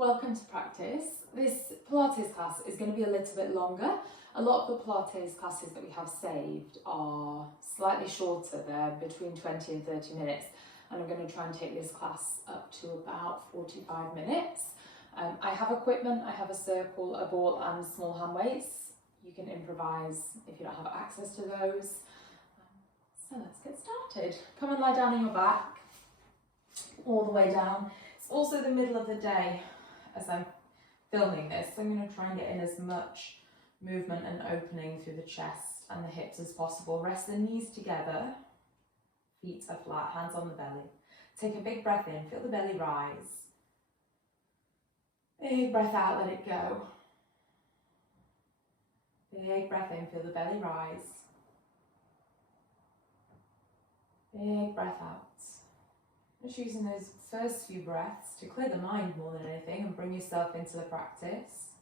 Welcome to practice. This Pilates class is going to be a little bit longer. A lot of the Pilates classes that we have saved are slightly shorter, they're between 20 and 30 minutes, and I'm going to try and take this class up to about 45 minutes. I have equipment, I have a circle, a ball and small hand weights. You can improvise if you don't have access to those. So let's get started. Come and lie down on your back, all the way down. It's also the middle of the day as I'm filming this, so I'm going to try and get in as much movement and opening through the chest and the hips as possible. Rest the knees together, feet are flat, hands on the belly. Take a big breath in, feel the belly rise. Big breath out, let it go. Big breath in, feel the belly rise. Big breath out. Just using those first few breaths to clear the mind more than anything and bring yourself into the practice.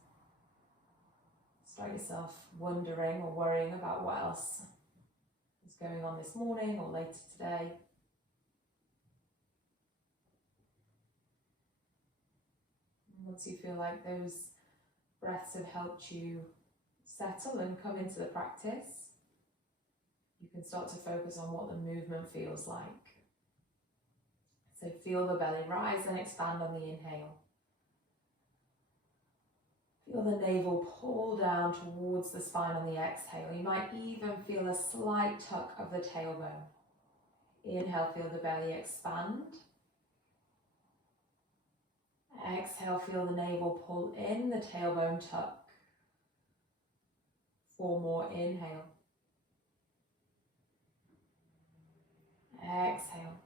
Start yourself wondering or worrying about what else is going on this morning or later today. And once you feel like those breaths have helped you settle and come into the practice, you can start to focus on what the movement feels like. So feel the belly rise and expand on the inhale. Feel the navel pull down towards the spine on the exhale. You might even feel a slight tuck of the tailbone. Inhale, feel the belly expand. Exhale, feel the navel pull in, the tailbone tuck. 4 more, inhale. Exhale.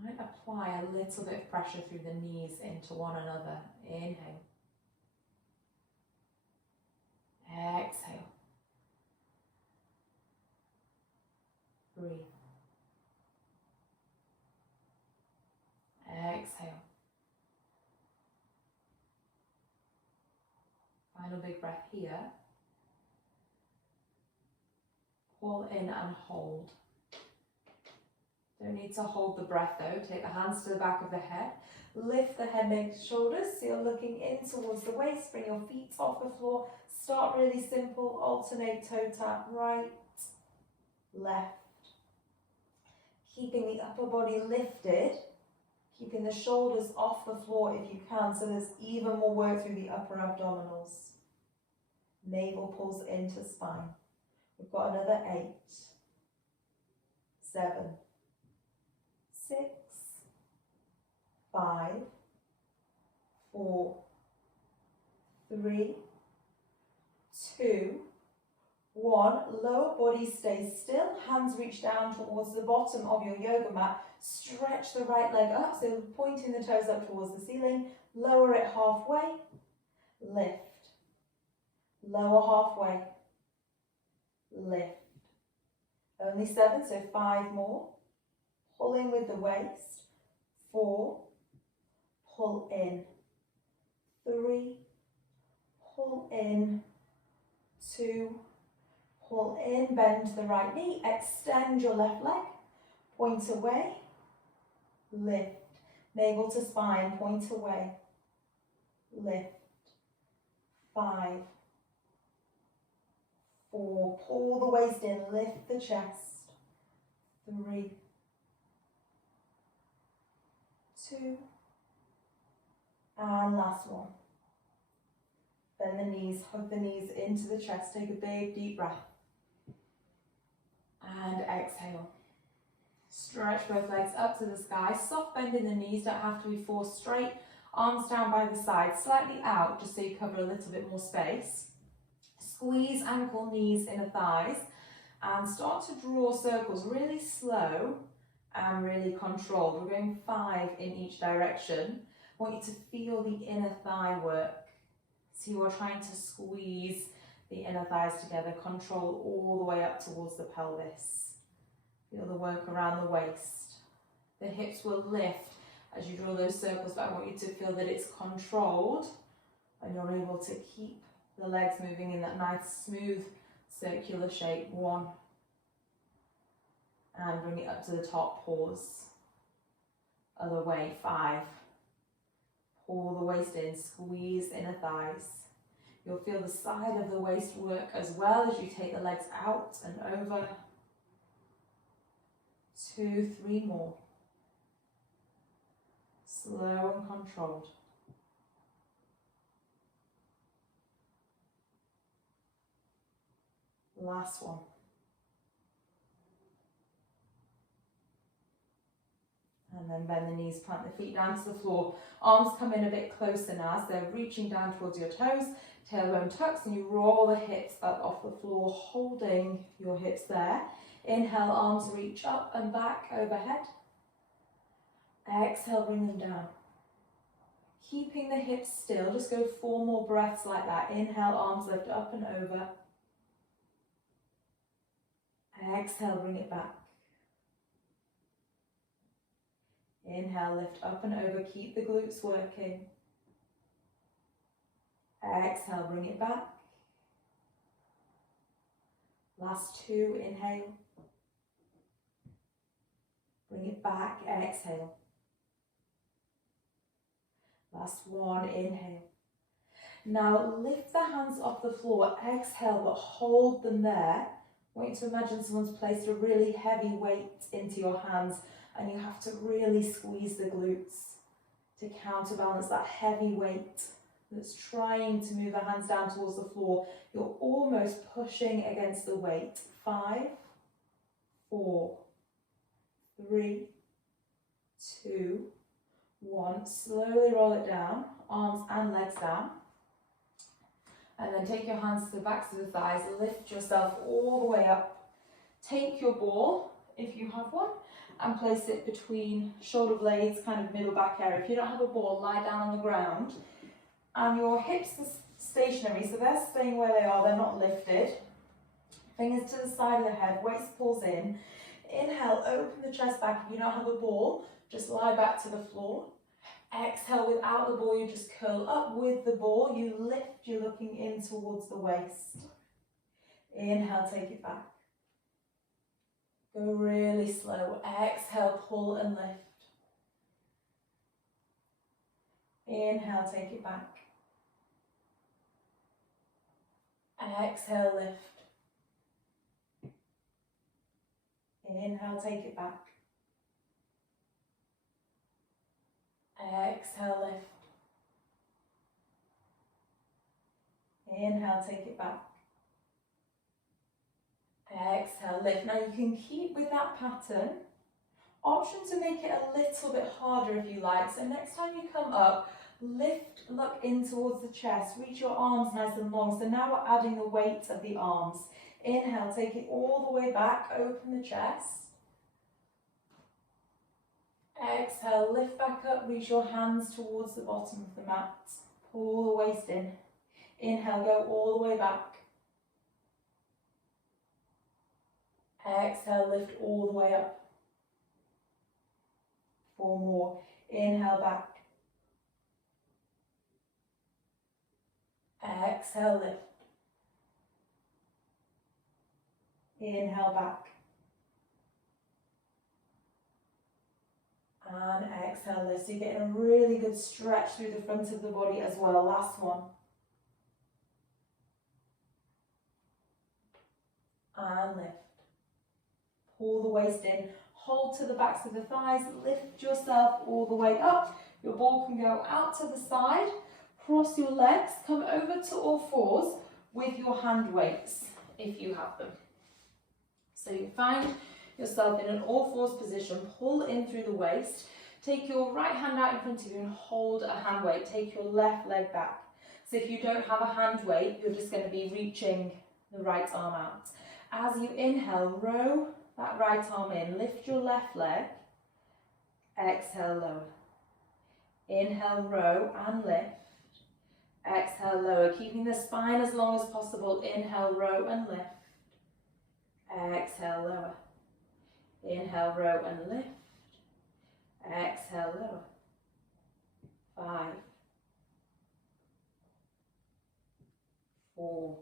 Might apply a little bit of pressure through the knees into one another. Inhale. Exhale. Breathe. Exhale. Final big breath here. Pull in and hold. Don't need to hold the breath though. Take the hands to the back of the head. Lift the head, neck, shoulders. So you're looking in towards the waist. Bring your feet off the floor. Start really simple. Alternate toe tap. Right, left. Keeping the upper body lifted. Keeping the shoulders off the floor if you can. So there's even more work through the upper abdominals. Navel pulls into spine. We've got another 8, 7, 6, 5, 4, 3, 2, 1. Lower body stays still. Hands reach down towards the bottom of your yoga mat. Stretch the right leg up, so pointing the toes up towards the ceiling. Lower it halfway. Lift. Lower halfway. Lift. Only 7, so 5 more. Pulling with the waist. 4. Pull in. 3. Pull in. 2. Pull in. Bend the right knee. Extend your left leg. Point away. Lift. Navel to spine. Point away. Lift. 5. 4, pull the waist in, lift the chest. 3, 2, and last one. Bend the knees, hug the knees into the chest, take a big deep breath. And exhale. Stretch both legs up to the sky, soft bend in the knees, don't have to be forced straight. Arms down by the side, slightly out, just so you cover a little bit more space. Squeeze ankle, knees, inner thighs, and start to draw circles really slow and really controlled. We're going 5 in each direction. I want you to feel the inner thigh work. So you are trying to squeeze the inner thighs together, control all the way up towards the pelvis. Feel the work around the waist. The hips will lift as you draw those circles, but I want you to feel that it's controlled and you're able to keep the legs moving in that nice smooth circular shape. 1. And bring it up to the top, pause. Other way, 5. waist in, squeeze inner thighs. You'll feel the side of the waist work as well as you take the legs out and over. 2, 3 more. Slow and controlled. Last one. And then bend the knees, plant the feet down to the floor. Arms come in a bit closer now, so they're reaching down towards your toes. Tailbone tucks and you roll the hips up off the floor, holding your hips there. Inhale, arms reach up and back overhead. Exhale, bring them down. Keeping the hips still, just go 4 more breaths like that. Inhale, arms lift up and over. Exhale, bring it back. Inhale, lift up and over, keep the glutes working. Exhale, bring it back. Last 2, inhale. Bring it back, exhale. Last 1, inhale. Now lift the hands off the floor, exhale, but hold them there. I want you to imagine someone's placed a really heavy weight into your hands and you have to really squeeze the glutes to counterbalance that heavy weight that's trying to move the hands down towards the floor. You're almost pushing against the weight. 5, 4, 3, 2, 1. Slowly roll it down, arms and legs down. And then take your hands to the backs of the thighs, lift yourself all the way up. Take your ball, if you have one, and place it between shoulder blades, kind of middle back area. If you don't have a ball, lie down on the ground. And your hips are stationary, so they're staying where they are, they're not lifted. Fingers to the side of the head, waist pulls in. Inhale, open the chest back. If you don't have a ball, just lie back to the floor. Exhale, without the ball, you just curl up. With the ball, you lift, you're looking in towards the waist. Inhale, take it back. Go really slow. Exhale, pull and lift. Inhale, take it back. Exhale, lift. Inhale, take it back. Exhale, lift. Inhale, take it back. Exhale, lift. Now you can keep with that pattern. Option to make it a little bit harder if you like. So next time you come up, lift, look in towards the chest. Reach your arms nice and long. So now we're adding the weight of the arms. Inhale, take it all the way back, open the chest. Exhale, lift back up, reach your hands towards the bottom of the mat. Pull the waist in. Inhale, go all the way back. Exhale, lift all the way up. 4 more. Inhale, back. Exhale, lift. Inhale, back. And exhale, lift. So you're getting a really good stretch through the front of the body as well. Last one. And lift. Pull the waist in. Hold to the backs of the thighs. Lift yourself all the way up. Your ball can go out to the side. Cross your legs. Come over to all fours with your hand weights, if you have them. So you find yourself in an all fours position. Pull in through the waist. Take your right hand out in front of you and hold a hand weight. Take your left leg back. So if you don't have a hand weight, you're just going to be reaching the right arm out. As you inhale, row that right arm in. Lift your left leg. Exhale, lower. Inhale, row and lift. Exhale, lower. Keeping the spine as long as possible. Inhale, row and lift. Exhale, lower. Inhale, row and lift. Exhale, lower. 5, 4,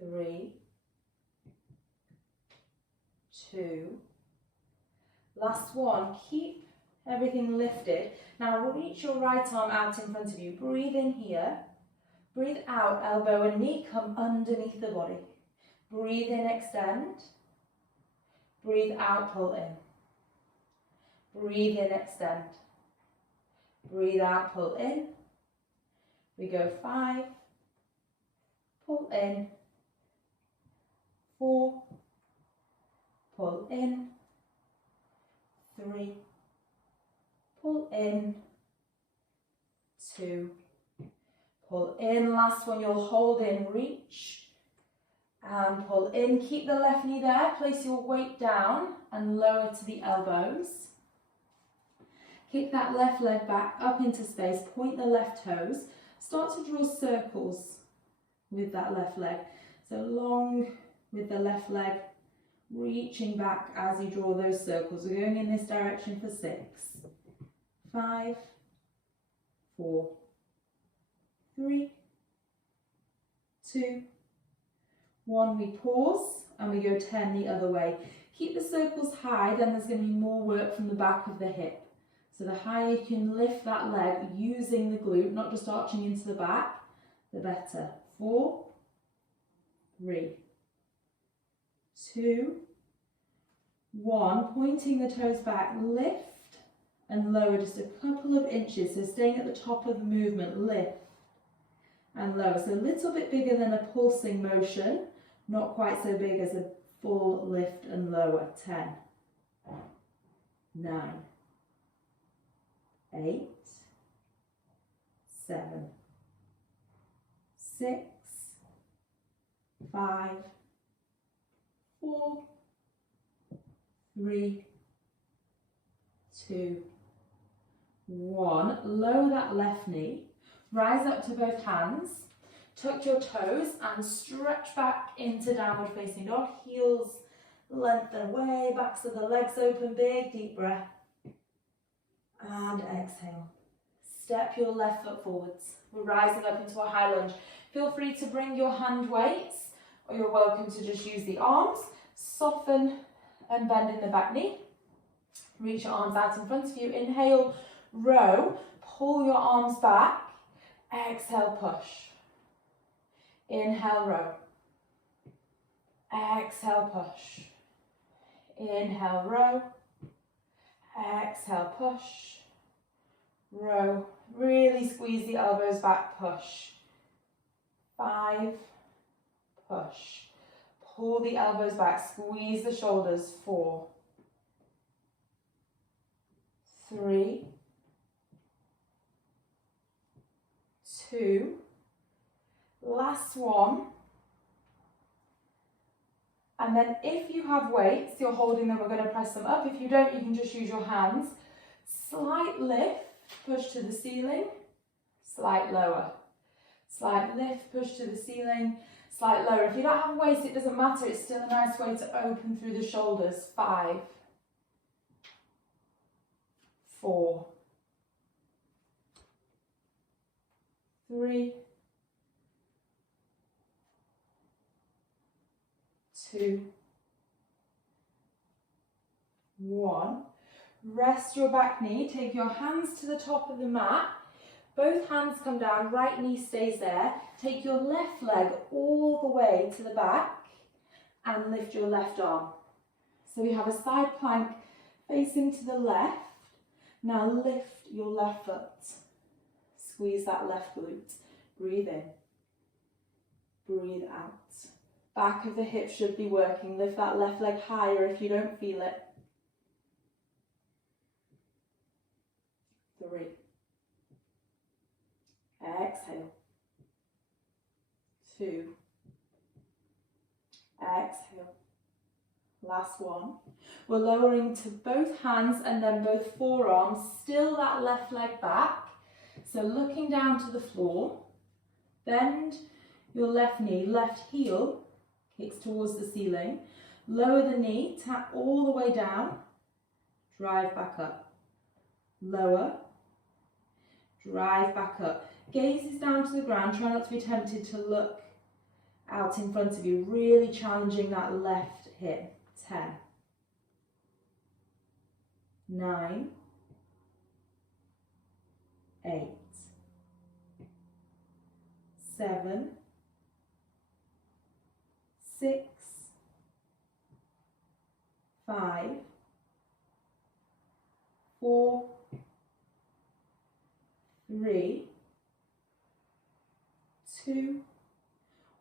3, 2. Last one. Keep Everything lifted. Now reach your right arm out in front of you. Breathe in here. Breathe out, elbow and knee come underneath the body. Breathe in, extend. Breathe out, pull in. Breathe in, extend. Breathe out, pull in. We go 5. Pull in. 4. Pull in. 3. Pull in. 2. Pull in. Last one, you'll hold in, reach. And pull in. Keep the left knee there. Place your weight down and lower to the elbows. Kick that left leg back up into space. Point the left toes. Start to draw circles with that left leg. So long with the left leg, reaching back as you draw those circles. We're going in this direction for 6, 5, 4, 3, 2, 1. We pause and we go 10 the other way. Keep the circles high, then there's going to be more work from the back of the hip. So the higher you can lift that leg using the glute, not just arching into the back, the better. 4, 3, 2, 1. Pointing the toes back, lift and lower just a couple of inches. So staying at the top of the movement, lift and lower. So a little bit bigger than a pulsing motion, not quite so big as a full lift and lower. 10, 9, 8, 7, 6, 5, 4, 3, 2, 1. Lower that left knee. Rise up to both hands. Tuck your toes and stretch back into downward facing dog. Heels lengthen away, backs of the legs open, big deep breath. And exhale. Step your left foot forwards. We're rising up into a high lunge. Feel free to bring your hand weights, or you're welcome to just use the arms. Soften and bend in the back knee. Reach your arms out in front of you. Inhale, row. Pull your arms back. Exhale, push. Inhale, row. Exhale, push. Inhale, row. Exhale, push. Row. Really squeeze the elbows back, push. 5, push. Pull the elbows back, squeeze the shoulders. 4, 3, 2, last one. And then if you have weights, you're holding them, we're going to press them up. If you don't, you can just use your hands. Slight lift, push to the ceiling, slight lower. Slight lift, push to the ceiling, slight lower. If you don't have weights, it doesn't matter. It's still a nice way to open through the shoulders. 5, 4, 3, 2, 1. Rest your back knee. Take your hands to the top of the mat. Both hands come down, right knee stays there. Take your left leg all the way to the back and lift your left arm. So we have a side plank facing to the left. Now lift your left foot. Squeeze that left glute. Breathe in. Breathe out. Back of the hip should be working. Lift that left leg higher if you don't feel it. 3. Exhale. 2. Exhale. Last one. We're lowering to both hands and then both forearms. Still that left leg back. So looking down to the floor. Bend your left knee, left heel kicks towards the ceiling. Lower the knee, tap all the way down. Drive back up. Lower. Drive back up. Gaze is down to the ground. Try not to be tempted to look out in front of you. Really challenging that left hip. 10, 9, 7, 6, 5, 4, 3, 2,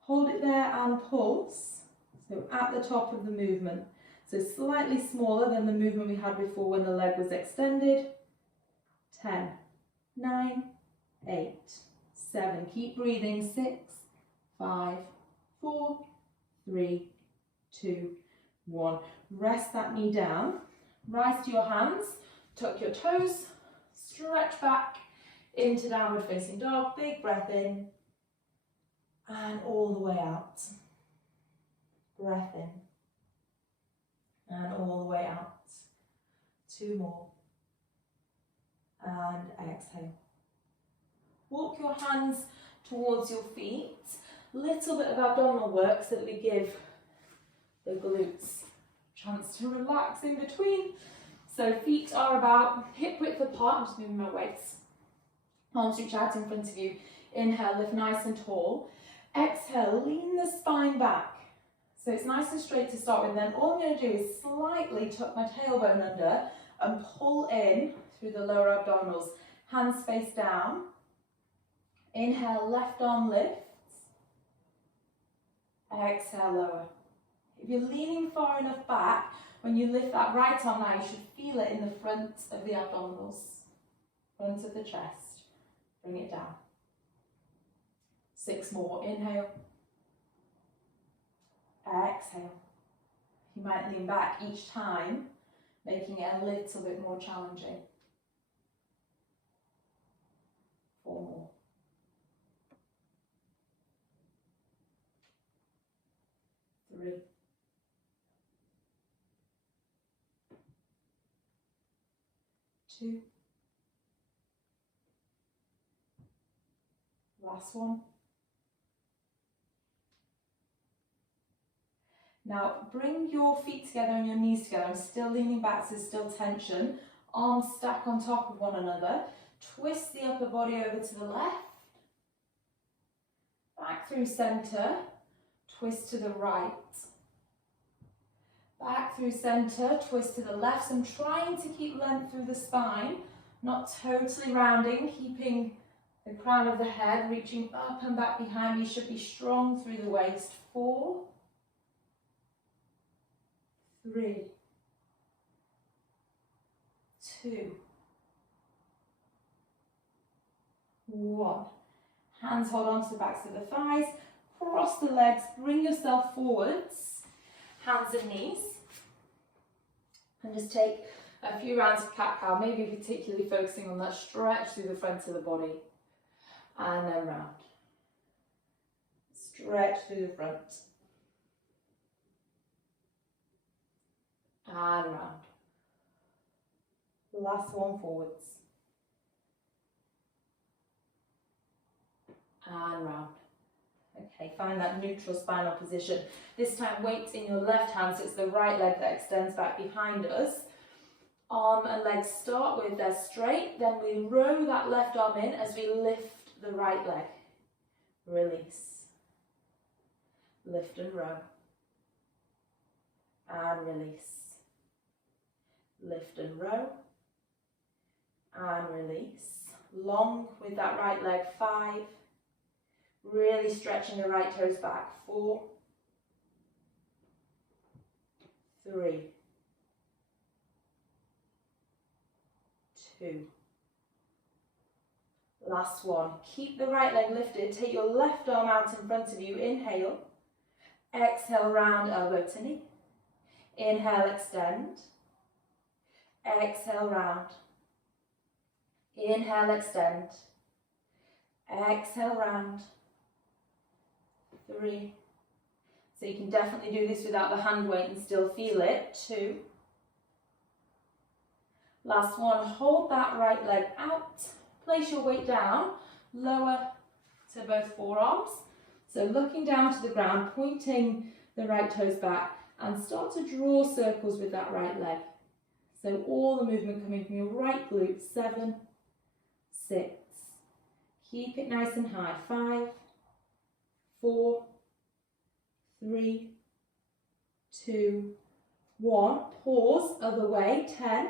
hold it there and pulse, so at the top of the movement. So slightly smaller than the movement we had before when the leg was extended. 10, 9, 8, 7, keep breathing, 6, 5, 4, 3, 2, 1. Rest that knee down, rise to your hands, tuck your toes, stretch back into downward facing dog, big breath in, and all the way out. Breath in, and all the way out. 2 more, and exhale. Walk your hands towards your feet, little bit of abdominal work so that we give the glutes a chance to relax in between. So feet are about hip width apart. I'm just moving my weights. Arms reach out in front of you. Inhale, lift nice and tall. Exhale, lean the spine back. So it's nice and straight to start with. Then all I'm going to do is slightly tuck my tailbone under and pull in through the lower abdominals. Hands face down. Inhale, left arm lifts. Exhale, lower. If you're leaning far enough back, when you lift that right arm now, you should feel it in the front of the abdominals, front of the chest. Bring it down. 6 more. Inhale. Exhale. You might lean back each time, making it a little bit more challenging. 4 more. 3. 2. Last one. Now bring your feet together and your knees together. I'm still leaning back, so there's still tension. Arms stack on top of one another. Twist the upper body over to the left. Back through centre. Twist to the right. Back through centre, twist to the left. So I'm trying to keep length through the spine, not totally rounding, keeping the crown of the head reaching up and back behind me. Should be strong through the waist. 4, 3, 2, 1. Hands hold on to the backs of the thighs. Cross the legs, bring yourself forwards. Hands and knees. And just take a few rounds of cat-cow, maybe particularly focusing on that stretch through the front of the body. And then round. Stretch through the front. And round. Last one, forwards. And round. Okay, find that neutral spinal position. This time weight in your left hand, so it's the right leg that extends back behind us. Arm and leg start with they're straight, then we row that left arm in as we lift the right leg. Release. Lift and row. And release. Lift and row. And release. Long with that right leg. 5. Really stretching the right toes back. 4, 3, 2. Last one. Keep the right leg lifted. Take your left arm out in front of you. Inhale. Exhale, round elbow to knee. Inhale, extend. Exhale, round. Inhale, extend. Exhale, round. 3. So you can definitely do this without the hand weight and still feel it. 2. Last one, hold that right leg out. Place your weight down, lower to both forearms. So looking down to the ground, pointing the right toes back, and start to draw circles with that right leg. So all the movement coming from your right glute. 7, 6. Keep it nice and high. 5, 4, 3, 2, 1. Pause, other way. 10,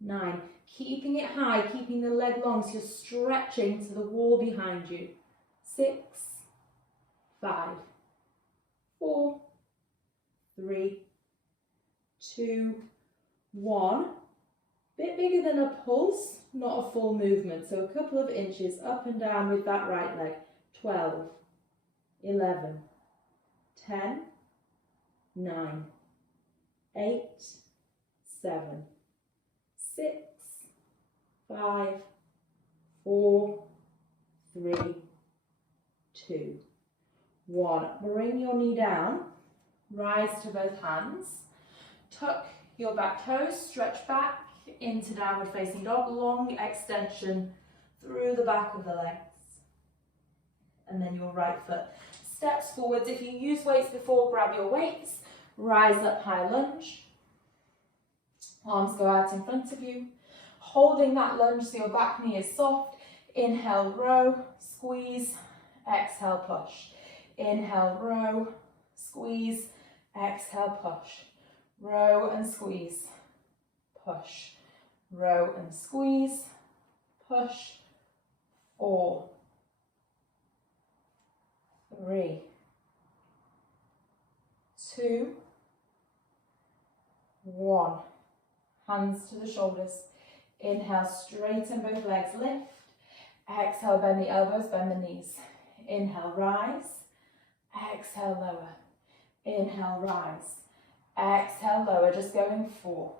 9. Keeping it high, keeping the leg long so you're stretching to the wall behind you. 6, 5, 4, 3, 2, 1. Bit bigger than a pulse, not a full movement. So a couple of inches up and down with that right leg. 12, 11, 10, 9, 8, 7, 6, 5, 4, 3, 2, 1. Bring your knee down, rise to both hands, tuck your back toes, stretch back into downward facing dog, long extension through the back of the legs. And then your right foot steps forwards. If you use weights before, grab your weights, rise up, high lunge. Arms go out in front of you. Holding that lunge so your back knee is soft. Inhale, row, squeeze, exhale, push. Inhale, row, squeeze, exhale, push. Row and squeeze, push. Row and squeeze, push. 4, 3, 2, 1. Hands to the shoulders. Inhale, straighten both legs, lift. Exhale, bend the elbows, bend the knees. Inhale, rise. Exhale, lower. Inhale, rise. Exhale, lower. Just going 4,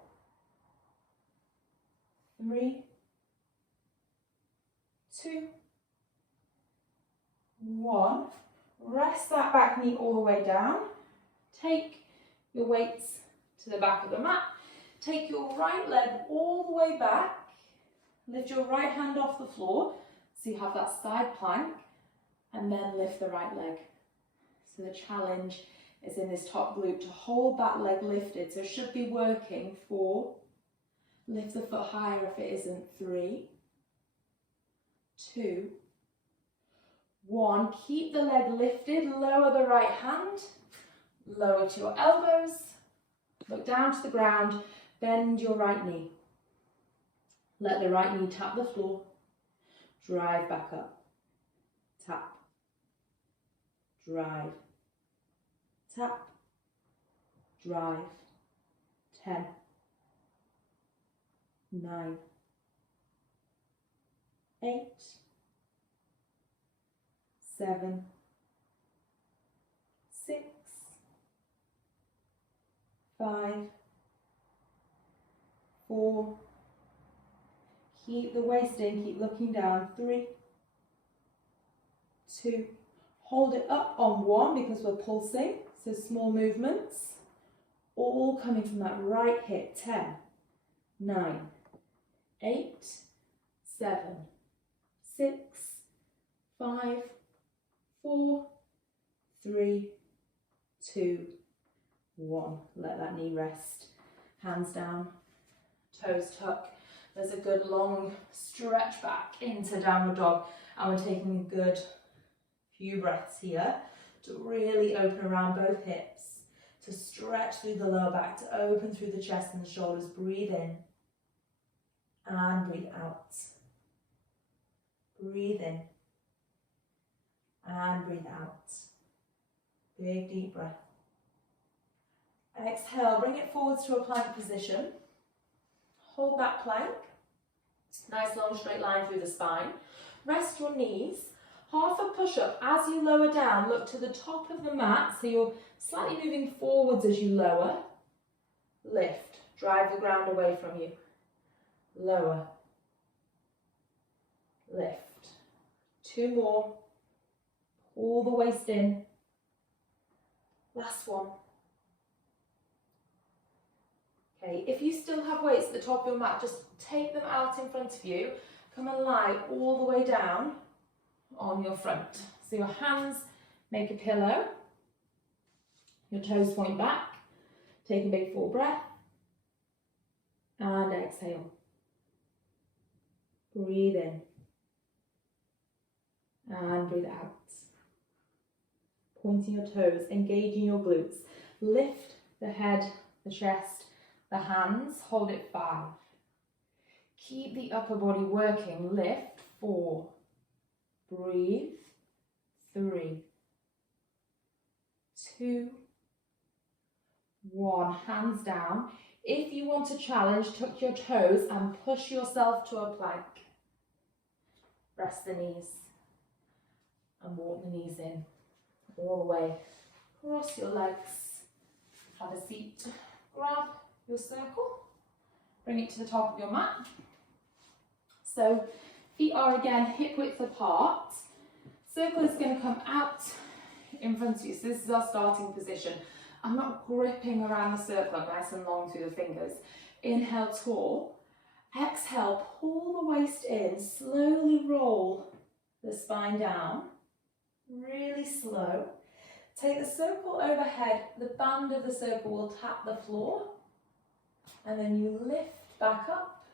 3, 2, 1. Rest that back knee all the way down. Take your weights to the back of the mat. Take your right leg all the way back. Lift your right hand off the floor so you have that side plank, and then lift the right leg. So the challenge is in this top glute to hold that leg lifted. So it should be working 4. Lift the foot higher if it isn't. 3, 2, 1. Keep the leg lifted. Lower the right hand. Lower to your elbows. Look down to the ground. Bend your right knee. Let the right knee tap the floor. Drive back up. Tap. Drive. Tap. Drive. 10, 9, 8, 7, 6, 5, 4. Keep the waist in, keep looking down. 3, 2. Hold it up on 1 because we're pulsing. So small movements. All coming from that right hip. 10, 9, 8, 7, 6, 5, 4, 3, 2, 1. Let that knee rest. Hands down, toes tuck. There's a good long stretch back into downward dog. And we're taking a good few breaths here to really open around both hips, to stretch through the lower back, to open through the chest and the shoulders. Breathe in and breathe out. Breathe in and breathe out. Big deep breath. Exhale, bring it forwards to a plank position. Hold that plank. Nice long straight line through the spine. Rest your knees. Half a push-up. As you lower down, look to the top of the mat, so you're slightly moving forwards as you lower. Lift. Drive the ground away from you. Lower. Lift. 2 more. Pull the waist in. Last one. Okay, if you still have weights at the top of your mat, just take them out in front of you. Come and lie all the way down on your front. So your hands make a pillow. Your toes point back. Take a big full breath. And exhale. Breathe in. And breathe out. pointing your toes, engaging your glutes. Lift the head, the chest, the hands, hold it 5. Keep the upper body working, lift 4. Breathe, 3, 2, 1. Hands down. If you want to challenge, tuck your toes and push yourself to a plank. Rest the knees and walk the knees in all the way. Cross your legs, have a seat, grab your circle, bring it to the top of your mat. So feet are again hip width apart. Circle is going to come out in front of you. So this is our starting position. I'm not gripping around the circle, I'm nice and long through the fingers. Inhale, tall. Exhale, pull the waist in, slowly roll the spine down, really slow. Take the circle overhead, the band of the circle will tap the floor, and then you lift back up,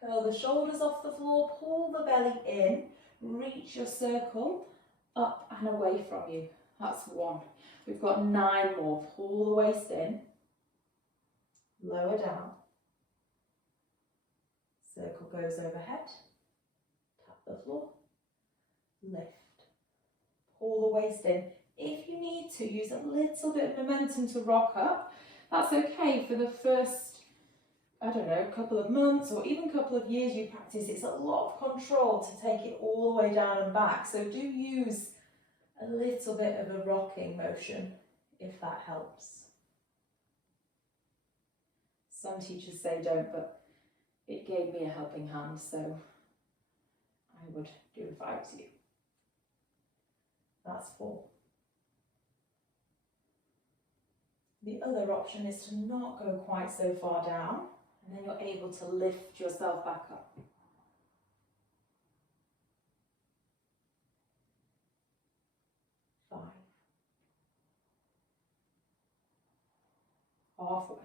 curl the shoulders off the floor, pull the belly in, reach your circle up and away from you. That's 1. We've got 9 more. Pull the waist in, lower down, circle goes overhead, tap the floor, lift, pull the waist in. If you need to, use a little bit of momentum to rock up. That's okay for the first, I don't know, couple of months or even couple of years you practice. It's a lot of control to take it all the way down and back. So do use a little bit of a rocking motion if that helps. Some teachers say don't, but it gave me a helping hand, so I would do if I was you. That's 4. The other option is to not go quite so far down, and then you're able to lift yourself back up. 5. Halfway.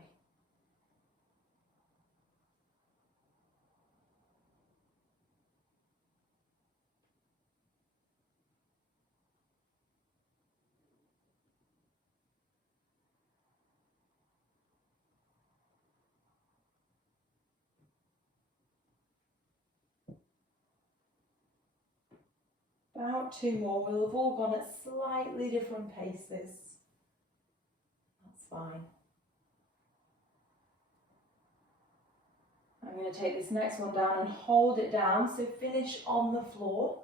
About 2 more. We'll have all gone at slightly different paces. That's fine. I'm going to take this next one down and hold it down. So finish on the floor.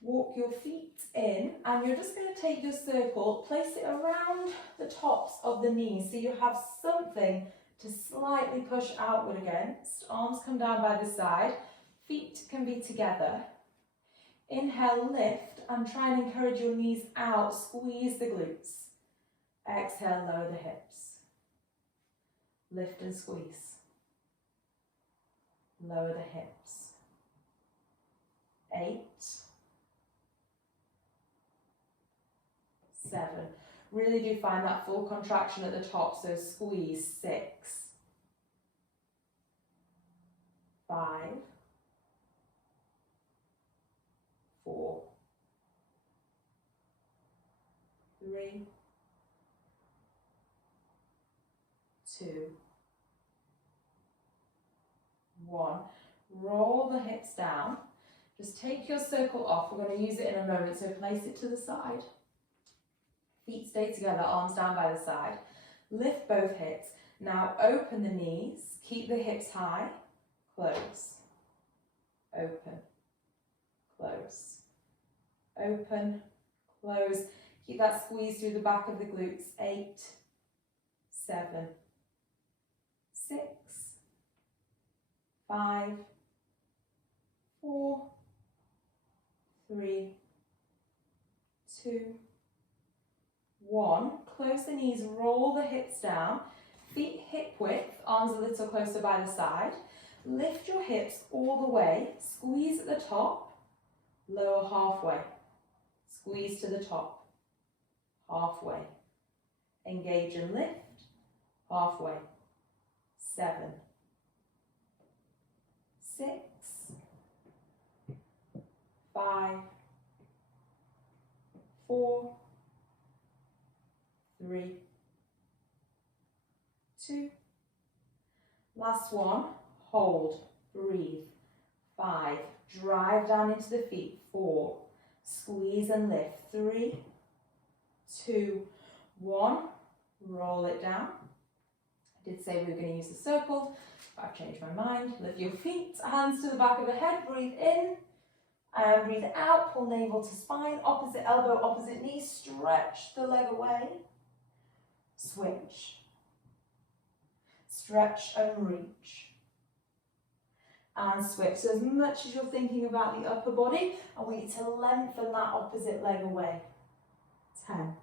Walk your feet in, and you're just going to take your circle, place it around the tops of the knees so you have something to slightly push outward against. Arms come down by the side. Feet can be together. Inhale, lift, and try and encourage your knees out. Squeeze the glutes. Exhale, lower the hips. Lift and squeeze. Lower the hips. 8, 7. Really do find that full contraction at the top, so squeeze. 6, 5, 4, 3, 2, 1. Roll the hips down. Just take your circle off. We're going to use it in a moment, so place it to the side. Feet stay together, arms down by the side. Lift both hips. Now open the knees. Keep the hips high. Close. Open. Close. Open. Close. Keep that squeeze through the back of the glutes. 8, 7, 6, 5, 4, 3, 2, 1. Close the knees, roll the hips down. Feet hip width, arms a little closer by the side. Lift your hips all the way. Squeeze at the top, lower halfway. Squeeze to the top, halfway. Engage and lift, halfway. 7, 6, 5, 4, Last one, hold, breathe. 5, drive down into the feet. 4, squeeze and lift. 3, 2, 1, roll it down. I did say we were going to use the circle, but I've changed my mind. Lift your feet, hands to the back of the head, breathe in, and breathe out, pull navel to spine, opposite elbow, opposite knee, stretch the leg away, switch, stretch and reach, and switch. So as much as you're thinking about the upper body, I want you to lengthen that opposite leg away. 10,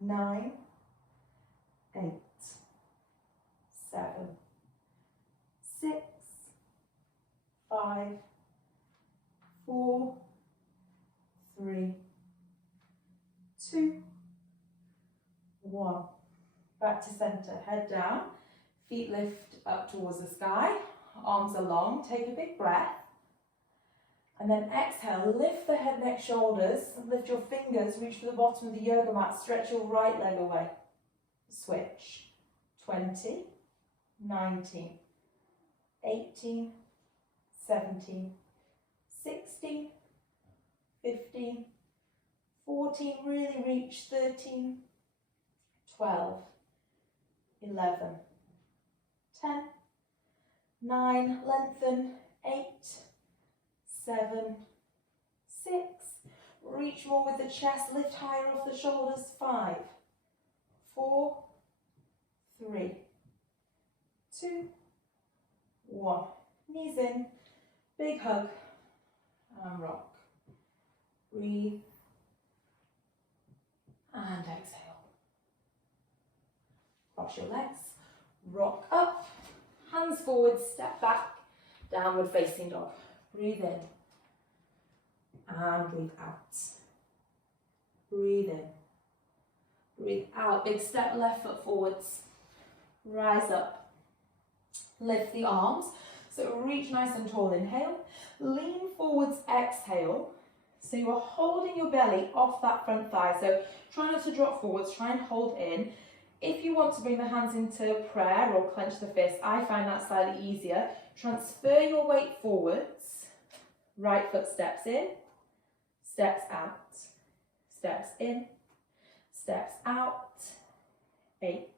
9, 8, 7, 6, 5, 4, 3, 2, 1. Back to center, head down, feet lift up towards the sky, arms are long, take a big breath. And then exhale, lift the head, neck, shoulders, lift your fingers, reach for the bottom of the yoga mat, stretch your right leg away. Switch. 20, 19, 18, 17, 16, 15, 14, really reach, 13, 12, 11, 10, 9, lengthen, 8, 7, 6, reach more with the chest, lift higher off the shoulders, 5, 4, 3, 2, 1. Knees in, big hug, and rock. Breathe, and exhale. Cross your legs, rock up, hands forward, step back, downward facing dog. Breathe in, and breathe out. Breathe in, breathe out. Big step, left foot forwards. Rise up, lift the arms. So reach nice and tall, inhale. Lean forwards, exhale. So you are holding your belly off that front thigh. So try not to drop forwards, try and hold in. If you want to bring the hands into prayer or clench the fist, I find that slightly easier. Transfer your weight forwards. Right foot steps in, steps out, steps in, steps out. 8,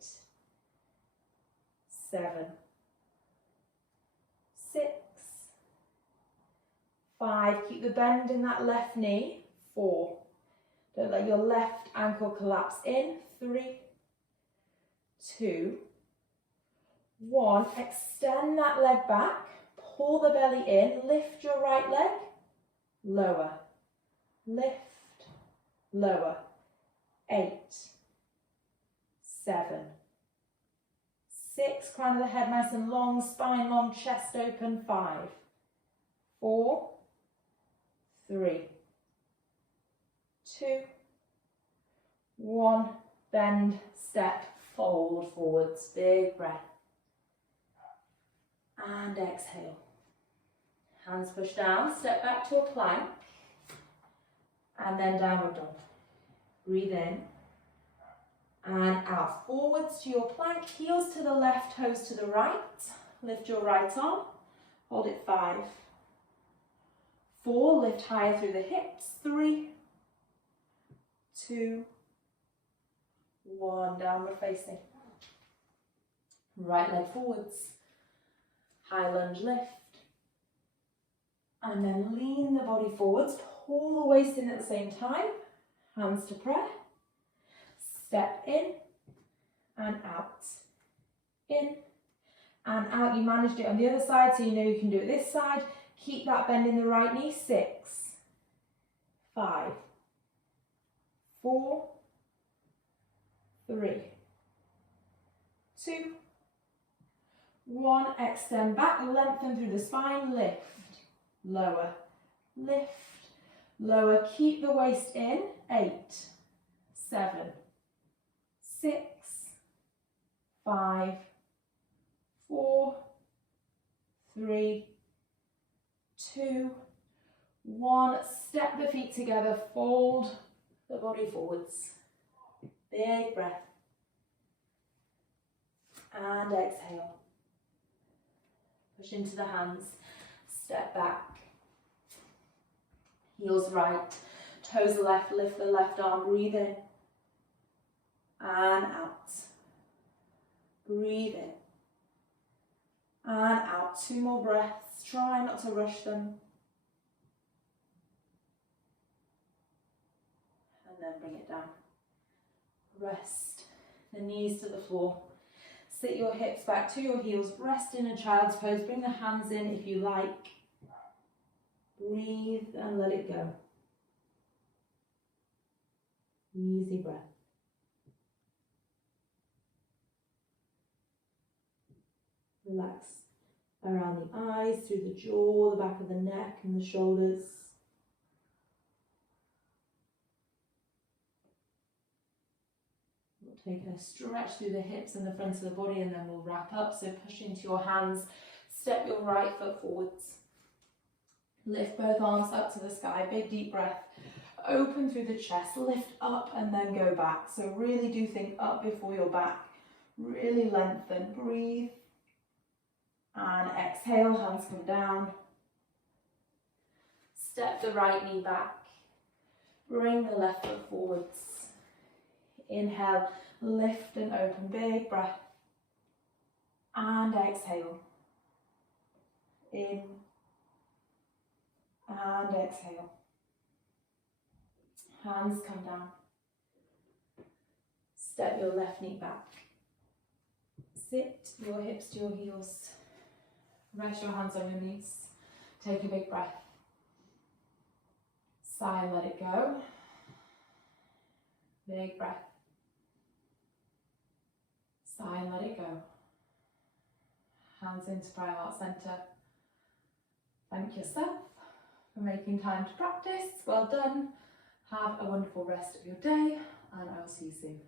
7, 6, 5. Keep the bend in that left knee. 4. Don't let your left ankle collapse in. 3, 2, 1. Extend that leg back. Pull the belly in. Lift your right leg. Lower. Lift. Lower. 8, 7, 6. Crown of the head nice and long. Spine long. Chest open. 5, 4, 3, 2, 1. Bend, step, fold forwards. Big breath. And exhale. Hands push down, step back to a plank. And then downward dog. Breathe in. And out. Forwards to your plank. Heels to the left, toes to the right. Lift your right arm. Hold it. 5, 4. Lift higher through the hips. 3, 2, 1. Downward facing. Right leg forwards. High lunge lift. And then lean the body forwards. Pull the waist in at the same time. Hands to prayer. Step in and out. In and out. You managed it on the other side, so you know you can do it this side. Keep that bend in the right knee. 6, 5, 4, 3, 2, 1. Extend back, lengthen through the spine. Lift, lower, lift, lower. Keep the waist in. 8, 7, 6, 5, 4, 3, 2, 1. Step the feet together, fold the body forwards. Big breath. And exhale. Push into the hands, step back. Heels right, toes left, lift the left arm, breathe in and out. Breathe in and out. 2 more breaths, try not to rush them. And then bring it down. Rest the knees to the floor. Sit your hips back to your heels, rest in a child's pose, bring the hands in if you like. Breathe and let it go. Easy breath. Relax around the eyes, through the jaw, the back of the neck and the shoulders. We'll take a stretch through the hips and the front of the body, and then we'll wrap up. So push into your hands, step your right foot forwards. Lift both arms up to the sky, big deep breath. Open through the chest, lift up and then go back. So really do think up before your back. Really lengthen, breathe. And exhale, hands come down. Step the right knee back. Bring the left foot forwards. Inhale, lift and open, big breath. And exhale. In. And exhale. Hands come down. Step your left knee back. Sit your hips to your heels. Rest your hands on your knees. Take a big breath. Sigh and let it go. Big breath. Sigh and let it go. Hands into Prayer Heart Center. Thank yourself for making time to practice. Well done. Have a wonderful rest of your day, and I will see you soon.